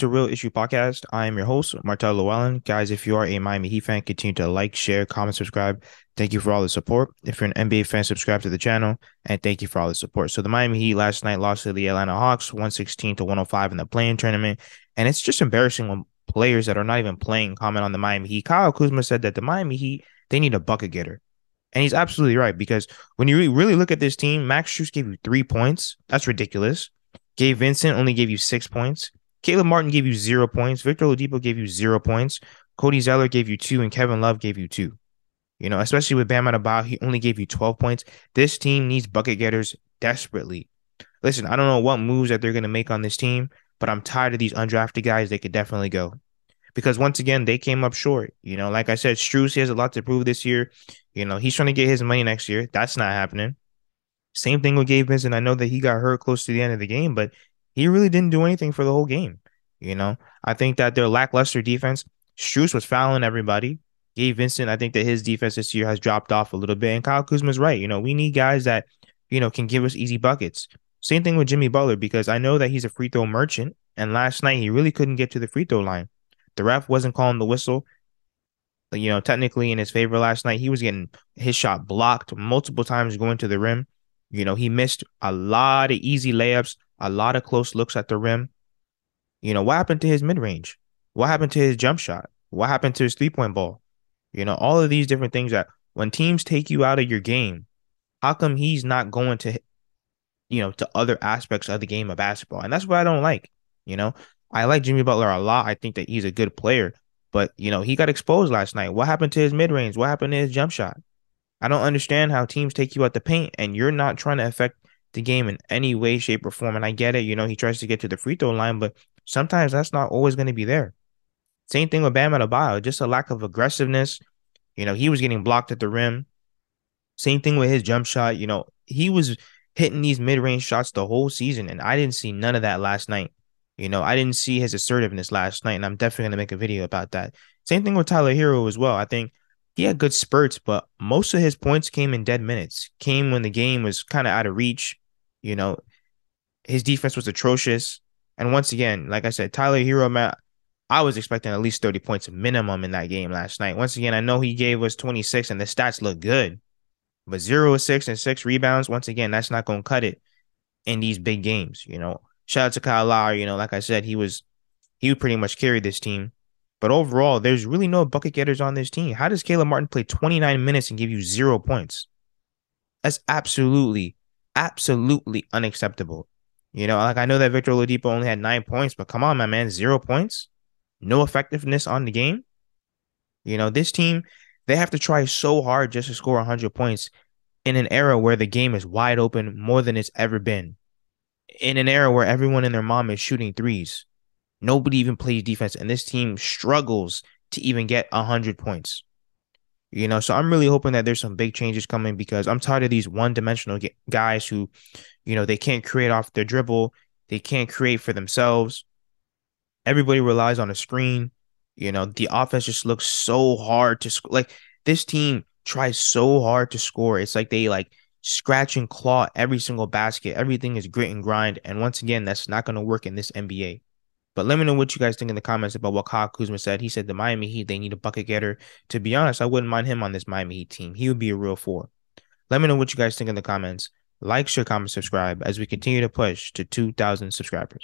to Real Issue Podcast. I am your host, Martel Llewellyn. Guys, if you are a Miami Heat fan, continue to like, share, comment, subscribe. Thank you for all the support. If you're an NBA fan, subscribe to the channel, and thank you for all the support. So the Miami Heat last night lost to the Atlanta Hawks, 116 to 105 in the play-in tournament, and it's just embarrassing when players that are not even playing comment on the Miami Heat. Kyle Kuzma said that the Miami Heat, they need a bucket getter. And he's absolutely right because when you really look at this team, Max Strus gave you 3 points. That's ridiculous. Gabe Vincent only gave you 6 points. Caleb Martin gave you 0 points. Victor Oladipo gave you 0 points. Cody Zeller gave you 2, and Kevin Love gave you 2. Especially with Bam Adebayo, he only gave you 12 points. This team needs bucket getters desperately. Listen, I don't know what moves that they're going to make on this team, but I'm tired of these undrafted guys. They could definitely go. Because once again, they came up short. Like I said, Strus, he has a lot to prove this year. He's trying to get his money next year. That's not happening. Same thing with Gabe Vincent. I know that he got hurt close to the end of the game, but he really didn't do anything for the whole game. I think that their lackluster defense, Strus was fouling everybody. Gabe Vincent, I think that his defense this year has dropped off a little bit. And Kyle Kuzma's right. We need guys that, can give us easy buckets. Same thing with Jimmy Butler, because I know that he's a free throw merchant. And last night, he really couldn't get to the free throw line. The ref wasn't calling the whistle. Technically in his favor last night. He was getting his shot blocked multiple times going to the rim. He missed a lot of easy layups, a lot of close looks at the rim. What happened to his mid-range? What happened to his jump shot? What happened to his three-point ball? All of these different things that when teams take you out of your game, how come he's not going to other aspects of the game of basketball? And that's what I don't like. I like Jimmy Butler a lot. I think that he's a good player, but he got exposed last night. What happened to his mid-range? What happened to his jump shot? I don't understand how teams take you out the paint and you're not trying to affect the game in any way, shape, or form. And I get it, he tries to get to the free throw line, but sometimes that's not always going to be there. Same thing with Bam Adebayo, just a lack of aggressiveness. He was getting blocked at the rim. Same thing with his jump shot. He was hitting these mid-range shots the whole season, and I didn't see none of that last night. I didn't see his assertiveness last night, and I'm definitely going to make a video about that. Same thing with Tyler Hero as well. I think he had good spurts, but most of his points came in dead minutes, came when the game was kind of out of reach. His defense was atrocious. And once again, like I said, Tyler Hero, man, I was expecting at least 30 points minimum in that game last night. Once again, I know he gave us 26 and the stats look good, but 0 6 and 6 rebounds, once again, that's not going to cut it in these big games. Shout out to Kyle Lowry, like I said, he would pretty much carry this team. But overall, there's really no bucket getters on this team. How does Caleb Martin play 29 minutes and give you 0 points? That's absolutely, absolutely unacceptable. Like I know that Victor Oladipo only had 9 points, but come on, my man, 0 points? No effectiveness on the game? This team, they have to try so hard just to score 100 points in an era where the game is wide open more than it's ever been. In an era where everyone and their mom is shooting threes. Nobody even plays defense, and this team struggles to even get 100 points. So I'm really hoping that there's some big changes coming because I'm tired of these one-dimensional guys who, they can't create off their dribble. They can't create for themselves. Everybody relies on a screen. The offense just looks so hard to score. Like, this team tries so hard to score. It's like they, scratch and claw every single basket. Everything is grit and grind. And once again, that's not going to work in this NBA. But let me know what you guys think in the comments about what Kyle Kuzma said. He said the Miami Heat, they need a bucket getter. To be honest, I wouldn't mind him on this Miami Heat team. He would be a real four. Let me know what you guys think in the comments. Like, share, comment, subscribe as we continue to push to 2,000 subscribers.